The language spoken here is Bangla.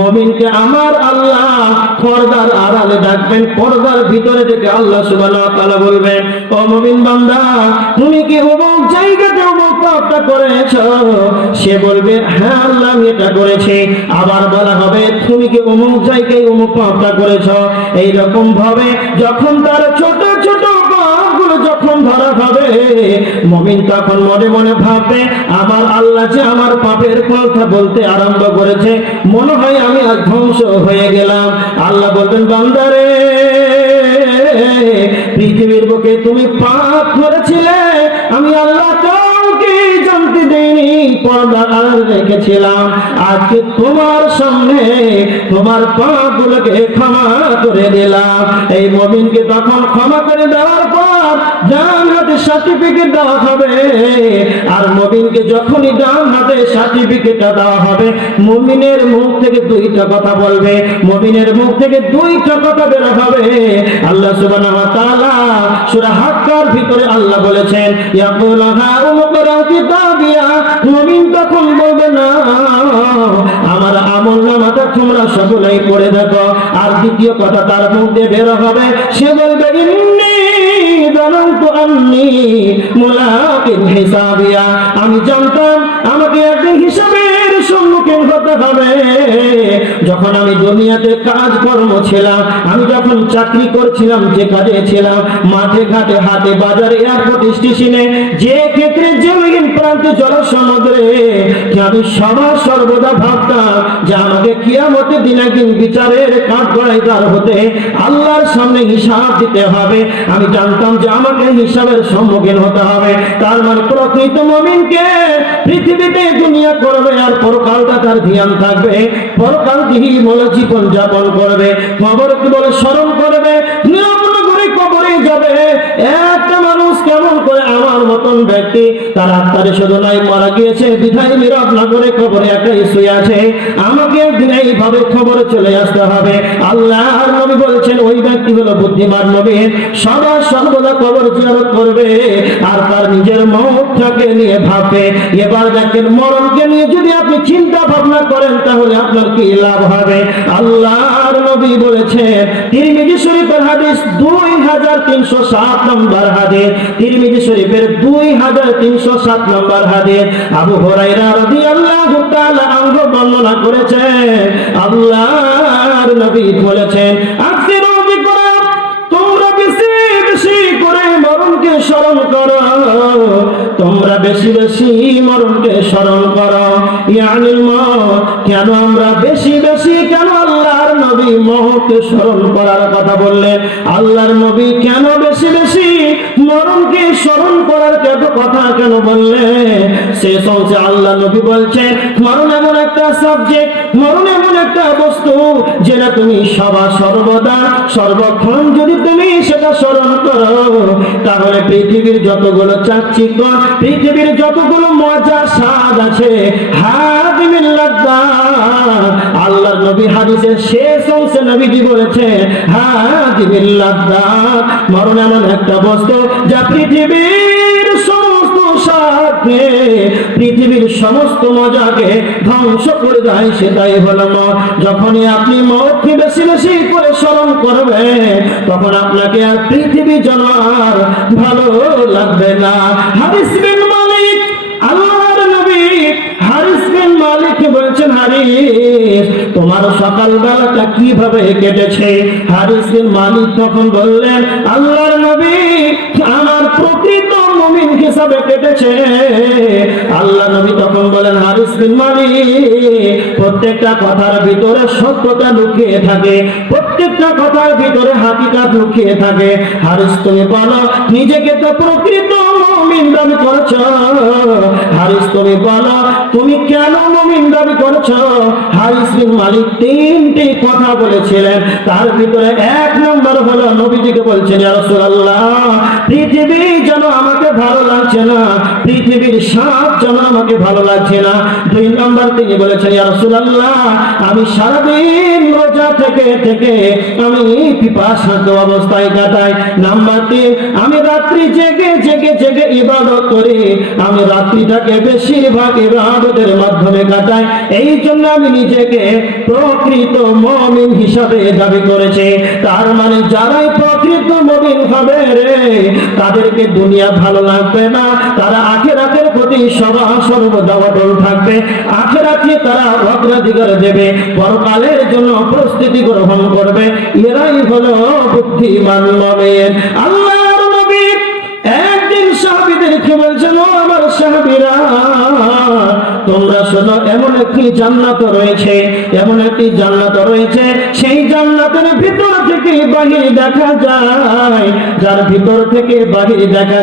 মমিনকে আমার আল্লাহ পর্দার আড়ালে ডাকবেন, পর্দার ভিতরে থেকে আল্লাহ ওয়া বলবেন, ও মমিন বান্দা, তুমি কি অমুক জায়গাতে অমুক পাপটা করেছ? সে বলবে হ্যাঁ আল্লাহ, আমি এটা করেছি। আবার বলা হবে, তুমি কি অমুক জায়গায় অমুক পাপটা করেছ? এই রকম ভাবে যখন তার ছোট মমিন তখন মনে মনে ভাববে, আমার আল্লাহ যে আমার পাপের কথা বলতে আরম্ভ করেছে, মনে হয় আমি আজ ধ্বংস হয়ে গেলাম। আল্লাহ বলবেন, বান্দারে, পৃথিবীর বুকে তুমি পাপ করেছিলে, আমি আল্লাহ কাউকে জানতে দেইনি, পর্দা আর রেখেছিলাম। আজকে তোমার সামনে তোমার পাপ গুলোকে ক্ষমা করে দিলাম। এই মমিনকে তখন ক্ষমা করে দেওয়ার ডান সার্টিফিকেট দেওয়া হবে। আর মমিনকে যখনই ডান সার্টিফিকেটটা দেওয়া হবে, মমিনের মুখ থেকে দুইটা কথা বলবে। মমিনের মুখ থেকে দুইটা কথা বের হবে। আল্লাহ সুবহানাহু ওয়া তাআলা সূরা হাক্কার ভিতরে আল্লাহ বলেছেন কিতাবিয়া তখন বলবে, না, আমার আমল নামাটা তোমরা সকলেই পড়ে দেখো। আর দ্বিতীয় কথা তার মুখ দিয়ে বের হবে, সে বলবে, ইন্নী জানান্তু আমি মুলাকিন হিসাবিয়া। আমি জানতাম আমাকে একদিন হিসাবের সম্মুখীন হতে হবে। যখন আমি দুনিয়াতে কাজ কর্ম ছিলাম, আমি যখন চাকরি করছিলাম যে কাজে ছিলাম, মাঠে ঘাটে হাটে বাজারে এয়ারপোর্ট স্টেশনে, যে ক্ষেত্রে যে প্রান্তে জল সমুদ্রে আমি সবার সর্বদা ভাবতাম যে আমাকে কিয়ামতে দিন একদিন বিচারের কাঠ গড়াইদার হতে আল্লাহর সামনে হিসাব দিতে হবে। আমি জানতাম যে আমাকে হিসাবের সম্মুখীন হতে হবে। তার মানে প্রকৃত মমিনকে পৃথিবীতে দুনিয়া করবে আর পরকালটা তার ধ্যান থাকবে পরকাল দিহি বলে জীবন যাপন করবে। কবর কি বলে স্মরণ করবে করে কবরে যাবে। একটা মানুষ কেমন করে আমার মতন ব্যক্তি, তার আত্মারে শুধু নাই মারা গিয়েছে, বিধায় নীরব না করে কবরে একাই শুয়ে আছে। আমাকে একদিন এইভাবে খবরে চলে আসতে হবে। আল্লাহর নবী বলছেন, ওই ব্যক্তি হলো বুদ্ধিমান নবী। সদা সর্বদা কবর জিয়ারত করবে আর তার নিজের মৌতটাকে নিয়ে ভাববে। এবার দেখেন, মরণকে নিয়ে যদি আপনি চিন্তা ভাবনা করেন, তাহলে আপনার কি লাভ হবে? আল্লাহর নবী বলেছেন, তিরমিজি শরীফের হাদিস দুই হাজার তিনশো সাত নম্বর হাদিস। তিরমিজি শরীফের দুই হাজার তিনশো সাত নম্বর হাদিস। আবু হরাইরা রাদিয়াল্লাহু তাআলা আনহু বর্ণনা করেছেন আল্লাহর নবী বলেছেন তোমরা বেশি বেশি করে মরণকে স্মরণ করো। তোমরা বেশি বেশি মরণকে স্মরণ করো। ইয়ানিল মত কেন আমরা বেশি বেশি, কেন আল্লাহর নবী মহকে স্মরণ করার কথা আল্লাহর নবী কেন বেশি বেশি মরণকে স্মরণ করার কেন কথা কেন বললেন সে অংশে আল্লাহ নবী বলছেন, মরণ এমন একটা সাবজেক্ট মরণ একটা বস্তু যেটা তুমি সবা সর্বদা, সর্বক্ষণ যদি তুমি সেটা স্মরণ করো, তাহলে পৃথিবীর যতগুলো চাকচিক্য, পৃথিবীর যতগুলো মজা স্বাদ আছে হাদিমিল্লাহ আল্লাহ নবী হাদিসের শেষ অংশে নবীজি বলেছে হাদিমিল্লাহ মরণ এমন একটা বস্তু যা পৃথিবীর সমস্ত সাথে পৃথিবীর সমস্ত মজাকে ধ্বংস করে দেয় সেটাই হলো মত। যখনই আপনি মতকে বেশি বেশি করে স্মরণ করবে তখন আপনাকে আর পৃথিবী জানার ভালো লাগবে না। হাদিস বিন মালিক, আল্লাহর নবী হারিস বিন মালিক বলছেন হারিস তোমার সকাল বেলাটা কীভাবে কেটেছে? হারিস বিন মালিক তখন বললেন, আল্লাহর নবী আমার প্রকৃত মুমিন হিসাবে কেটেছে। আল্লাহ নবী তখন বলেন, হারিস বিন মালিক, প্রত্যেকটা কথার ভিতরে সত্যতা লুকিয়ে থাকে, প্রত্যেকটা কথার ভিতরে হাকিকাত লুকিয়ে থাকে। হারিস, তুমি বলো, নিজেকে তো প্রকৃত মুমিন দাবি করছ। হারিস, তুমি বলো, তুমি কেন দাবি করছ? হারিস মালিক তিনটি কথা বলেছিলেন। তার ভিতরে এক নম্বর হলো নবীজিকে বলছেন রাসূলুল্লাহ, পৃথিবী যেন আমাকে ভালো লাগছে না, পৃথিবীর সাপ যেন আমাকে ভালো লাগছে না। দুই নম্বর তিনি বলেছেন, ইয়া আমি সারাদিন রোজা থেকে থেকে আমি পিপাসার্থ অবস্থায় কাটাই। নাম্বার তিন, আমি রাত্রি জেগে জেগে জেগে ইবাদত করি। আমি রাত্রিটাকে বেশিরভাগ ইবাদতের মাধ্যমে কাটাই। এই জন্য আমি নিজেকে প্রকৃত মমিন হিসাবে দাবি করেছে। তার মানে যারাই প্রকৃত মমিন হবে রে। তাদেরকে দুনিয়া ভালো লাগবে না, তারা আখেরাতের প্রতি সবা সর্বদা অটল থাকবে। আখেরাতে তারা অগ্রাধিকার দেবে, পরকালের জন্য প্রস্তুতি গ্রহণ করবে। এরাই হলো বুদ্ধিমান মমিন আল্লাহর নবী একদিন সাহাবীদেরকে বলছেন, ও আমার সাহাবীরা তোমরা শোনো, এমন একটি জান্নাত রয়েছে, এমন একটি জান্নাত রয়েছে, সেই জান্নাতের ভিতর থেকে বাহির দেখা যায়, যার ভিতর থেকে বাহির দেখা